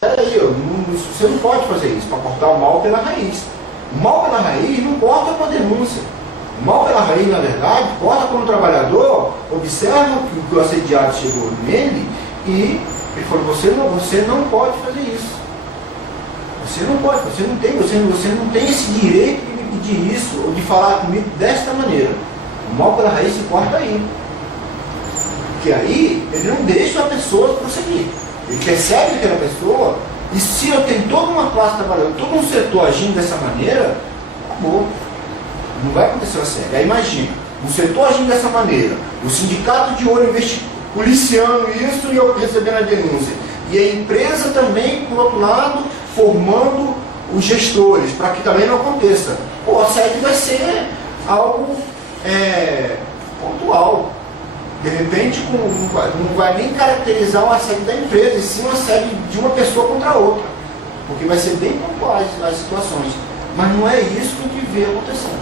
Peraí, você não pode fazer isso para cortar o mal pela raiz. O mal pela raiz não corta com a denúncia. O mal pela raiz, na verdade, corta quando o trabalhador observa que o assediado chegou nele e ele falou, você não pode fazer isso. Você não pode, você não tem esse direito de me pedir isso ou de falar comigo desta maneira. O mal pela raiz se corta aí. Porque aí ele não deixa a pessoa prosseguir. Ele percebe aquela pessoa, e se eu tenho toda uma classe trabalhadora, todo um setor agindo dessa maneira, acabou. Não vai acontecer a sério. Aí imagina, o setor agindo dessa maneira, o sindicato de olho policiando isso e eu recebendo a denúncia. E a empresa também, por outro lado, formando os gestores, para que também não aconteça. O assédio vai ser algo pontual. De repente, não vai nem caracterizar o assédio da empresa, e sim o assédio de uma pessoa contra a outra. Porque vai ser bem pontuais as situações. Mas não é isso que a gente vê acontecendo.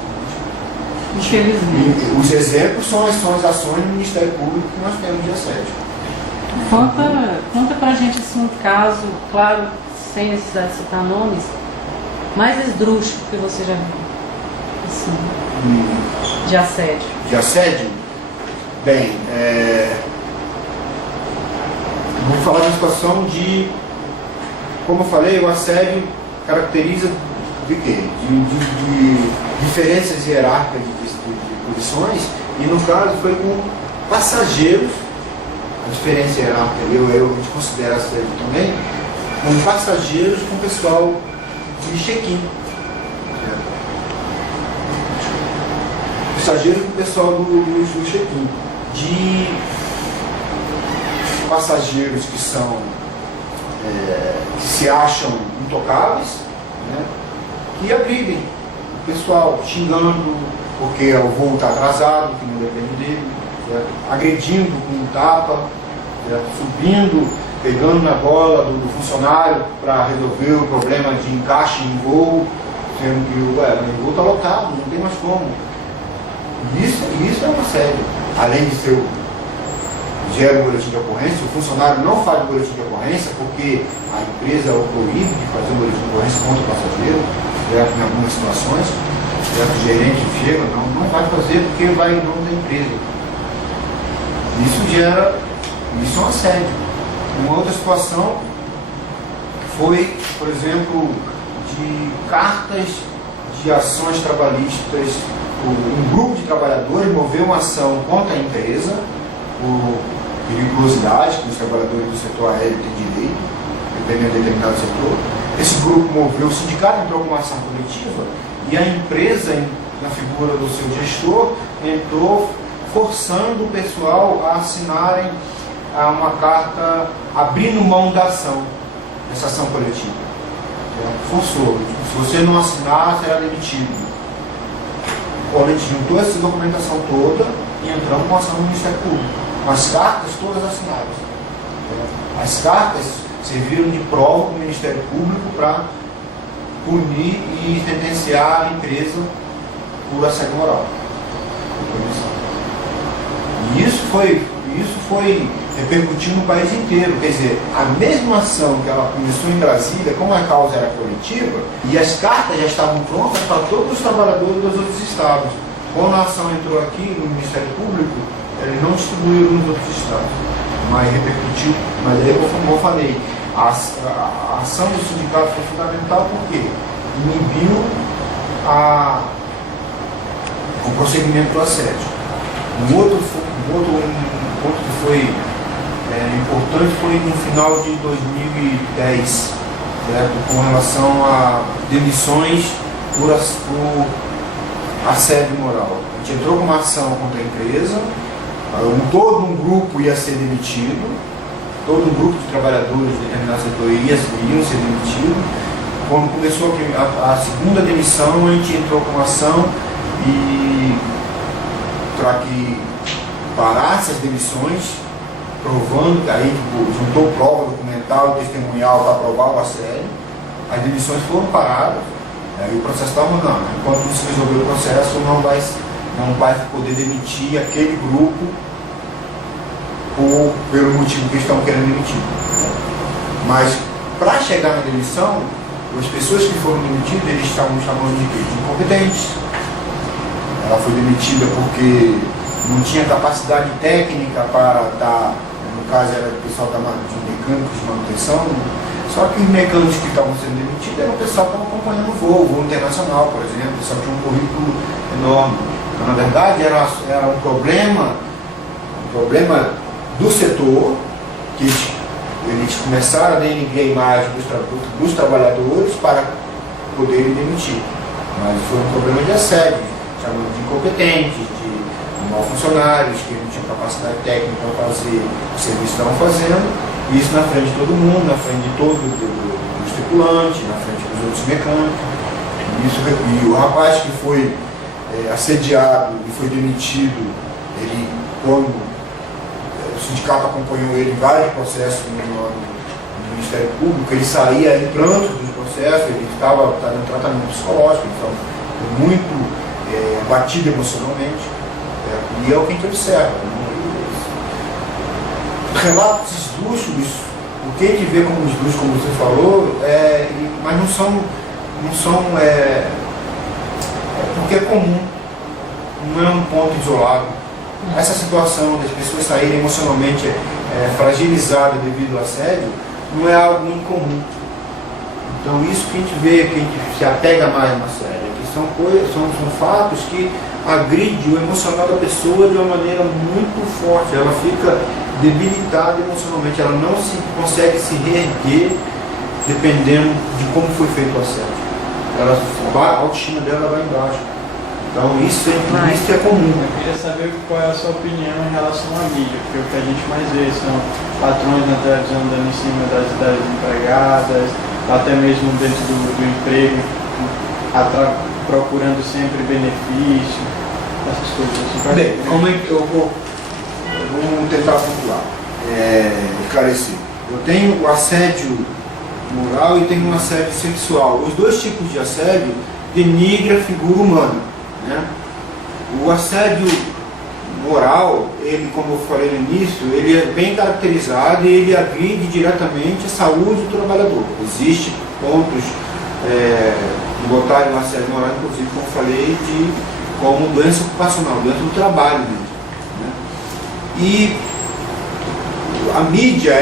Infelizmente. Os exemplos são as ações do Ministério Público que nós temos de assédio. Conta pra gente assim, um caso, claro, sem necessidade de citar nomes, mais esdrúxulo que você já viu, assim, de assédio. De assédio? Bem, vamos falar de uma situação de, como eu falei, o assédio caracteriza de quê? De diferenças hierárquicas de posições, e no caso foi com passageiros, a diferença hierárquica, a gente considera assédio também, com passageiros, com o pessoal de check-in. Passageiros com o pessoal do check-in. De passageiros que são que se acham intocáveis, né, que agridem o pessoal, xingando porque o voo está atrasado, que não depende dele, certo? Agredindo com um tapa, certo? Subindo, pegando na bola do funcionário para resolver o problema de encaixe em voo, sendo que o voo está lotado, não tem mais como. Isso é um assédio. Além de ser gera o boletim de ocorrência, o funcionário não faz o boletim de ocorrência porque a empresa o proíbe de fazer o boletim de ocorrência contra o passageiro, certo? Em algumas situações, certo? O gerente chega, não vai fazer porque vai em nome da empresa. Isso é um assédio. Uma outra situação foi, por exemplo, de cartas de ações trabalhistas. Um grupo de trabalhadores moveu uma ação contra a empresa por periculosidade que os trabalhadores do setor aéreo têm direito, dependendo de determinado setor. Esse grupo moveu, o sindicato entrou com uma ação coletiva e a empresa, na figura do seu gestor, entrou forçando o pessoal a assinarem uma carta abrindo mão da ação, dessa ação coletiva. Forçou. Se você não assinar, será demitido. A gente juntou essa documentação toda e entramos com a ação do Ministério Público, com as cartas todas assinadas. As cartas serviram de prova para o Ministério Público para punir e sentenciar a empresa por assédio moral. E isso foi repercutindo no país inteiro. Quer dizer, a mesma ação que ela começou em Brasília, como a causa era coletiva, e as cartas já estavam prontas para todos os trabalhadores dos outros estados. Quando a ação entrou aqui no Ministério Público, eles não distribuíram nos outros estados, mas repercutiu. Mas aí, como eu falei, a ação do sindicato foi fundamental porque inibiu o prosseguimento do assédio. Um outro ponto que foi importante foi no final de 2010, certo? Com relação a demissões por assédio moral. A gente entrou com uma ação contra a empresa, todo um grupo ia ser demitido, todo um grupo de trabalhadores de determinado setor iam ser demitidos. Quando começou a segunda demissão, a gente entrou com uma ação para que parasse as demissões, provando que aí juntou prova documental e testemunhal para provar o assédio. As demissões foram paradas, e o processo estava andando. Enquanto não se resolveu o processo, não vai poder demitir aquele grupo pelo motivo que estão querendo demitir. Mas para chegar na demissão, as pessoas que foram demitidas, eles estavam chamando de quê? De incompetentes. Ela foi demitida porque não tinha capacidade técnica para dar, no caso era o pessoal de mecânicos de manutenção, só que os mecânicos que estavam sendo demitidos eram o pessoal que estava acompanhando o voo internacional, por exemplo, só tinha um currículo enorme. Então, na verdade, era um problema do setor, que eles começaram a denigrar a imagem dos trabalhadores para poderem demitir. Mas foi um problema de assédio, chamando de incompetentes, de mal funcionários, que não tinham capacidade técnica para fazer o serviço que estavam fazendo, e isso na frente de todo mundo, na frente de todo os tripulantes, na frente dos outros mecânicos. E o rapaz que foi assediado e foi demitido, ele, quando o sindicato acompanhou ele em vários processos no Ministério Público, ele saía em pranto do processo, ele estava em tratamento psicológico, então muito abatido emocionalmente, e é o que a gente observa. Relatos esdrúxulos, o que a gente vê como esdrúxulos, como você falou, mas não são porque é comum, não é um ponto isolado. Essa situação das pessoas saírem emocionalmente fragilizadas devido ao assédio não é algo muito comum. Então isso que a gente vê, que a gente se apega mais na série, que são fatos que agridem o emocional da pessoa de uma maneira muito forte. Ela fica debilitada emocionalmente, ela não consegue se reerguer dependendo de como foi feito o assédio. A autoestima dela vai embaixo. Então isso é comum. Eu queria saber qual é a sua opinião em relação à mídia, porque o que a gente mais vê são patrões na televisão dando em cima das empregadas, até mesmo dentro do emprego, procurando sempre benefício, essas coisas assim. Bem, como eu vou tentar pontuar, esclarecer. Eu tenho o assédio moral e tenho um assédio sexual. Os dois tipos de assédio denigram a figura humana, né? O assédio moral, ele, como eu falei no início, ele é bem caracterizado e ele agride diretamente a saúde do trabalhador. Existem pontos de botarem o assédio moral, inclusive, como eu falei, como doença ocupacional, doença do trabalho mesmo, né? E a mídia,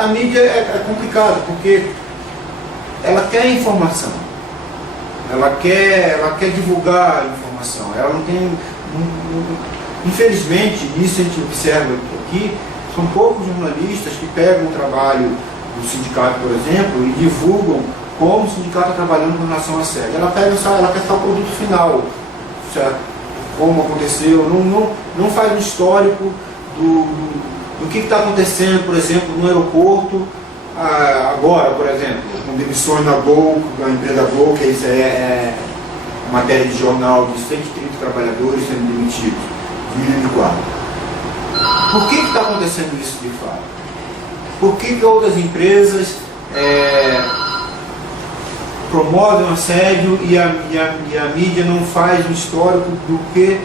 a mídia é complicada, porque ela quer informação, ela quer divulgar a informação, ela não tem, infelizmente, isso a gente observa aqui, são poucos jornalistas que pegam o trabalho do sindicato, por exemplo, e divulgam como o sindicato está trabalhando com relação ao assédio. Ela quer só o produto final, certo? Como aconteceu, não faz um histórico do que está acontecendo, por exemplo, no aeroporto, agora, por exemplo, com demissões na Gol, da empresa Gol, que isso é matéria de jornal de 130 trabalhadores sendo demitidos, de 2004. Por que está acontecendo isso de fato? Por que outras empresas promovem o assédio e a mídia não faz um histórico do que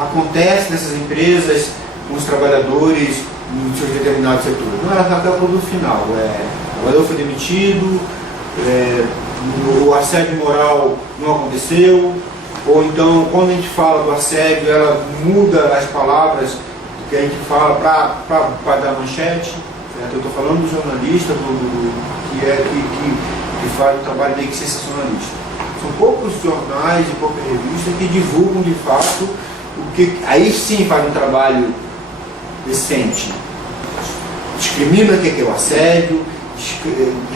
acontece nessas empresas com os trabalhadores em seus determinados setores? Não é até o produto final. O trabalhador foi demitido, o assédio moral não aconteceu, ou então, quando a gente fala do assédio, ela muda as palavras do que a gente fala para dar manchete. Certo? Eu estou falando do jornalista, que faz um trabalho meio que sensacionalista. São poucos jornais e poucas revistas que divulgam de fato o que aí sim faz um trabalho decente. Discrimina o que é o assédio,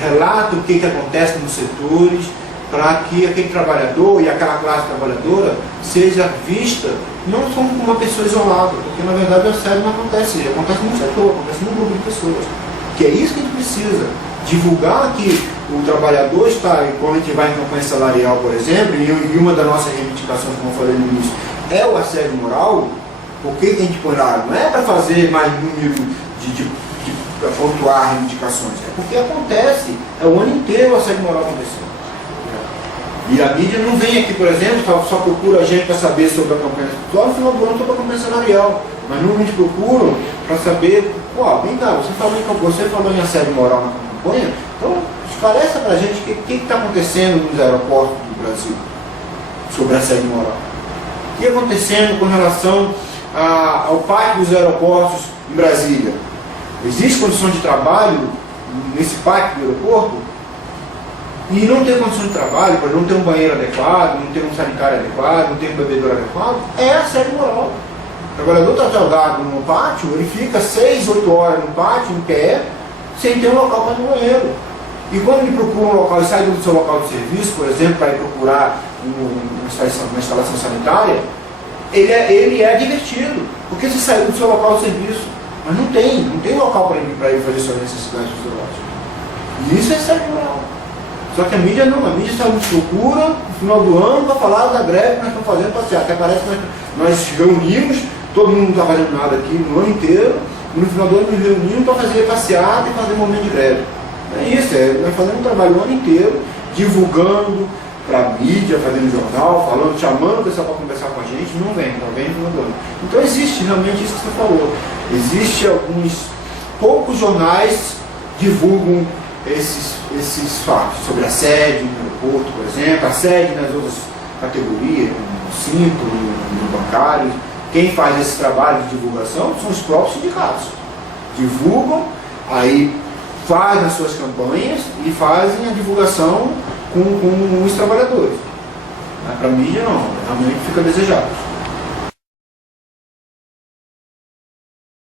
relata o que acontece nos setores, para que aquele trabalhador e aquela classe trabalhadora seja vista não como uma pessoa isolada, porque na verdade o assédio não acontece no setor, acontece num grupo de pessoas. Que é isso que a gente precisa, divulgar que o trabalhador está, quando a gente vai em campanha salarial, por exemplo, e uma das nossas reivindicações, como eu falei no início, é o assédio moral. Por que a gente põe lá? Não é para fazer mais número de pontuar reivindicações, é porque acontece, é o ano inteiro o assédio moral acontecendo. E a mídia não vem aqui, por exemplo, só procura a gente para saber sobre a campanha, só no final do ano sobre a campanha salarial, mas normalmente procuram para saber, vem cá, você falou em assédio moral na campanha. Então, esclareça para a gente o que está acontecendo nos aeroportos do Brasil sobre assédio moral. O que está acontecendo com relação ao pátio dos aeroportos em Brasília? Existe condição de trabalho nesse pátio do aeroporto? E não ter condição de trabalho, para não ter um banheiro adequado, não ter um sanitário adequado, não ter um bebedouro adequado, é assédio moral. O trabalhador está jogado no pátio, ele fica 6, 8 horas no pátio, em pé, sem ter um local para ir no banheiro. E quando ele procura um local e sai do seu local de serviço, por exemplo, para ir procurar uma instalação sanitária, ele é advertido, porque você saiu do seu local de serviço, mas não tem local para ele fazer suas necessidades fisiológicas. E isso é assédio moral. Só que a mídia não, a mídia só nos procura no final do ano para falar da greve que nós estamos fazendo passear. Até parece que nós reunimos, todo mundo não está fazendo nada aqui no ano inteiro, e no final do ano nos reunimos para fazer passeada e fazer momento de greve. É isso, nós fazemos um trabalho o ano inteiro, divulgando para a mídia, fazendo jornal, falando, chamando o pessoal para conversar com a gente, não vem no final do ano. Então existe realmente isso que você falou. Existe alguns poucos jornais divulgam esses fatos sobre assédio no aeroporto, por exemplo, assédio nas outras categorias, no cinto, no bancário. Quem faz esse trabalho de divulgação são os próprios sindicatos. Divulgam, aí fazem as suas campanhas e fazem a divulgação com os trabalhadores. Para a mídia não, realmente fica desejado.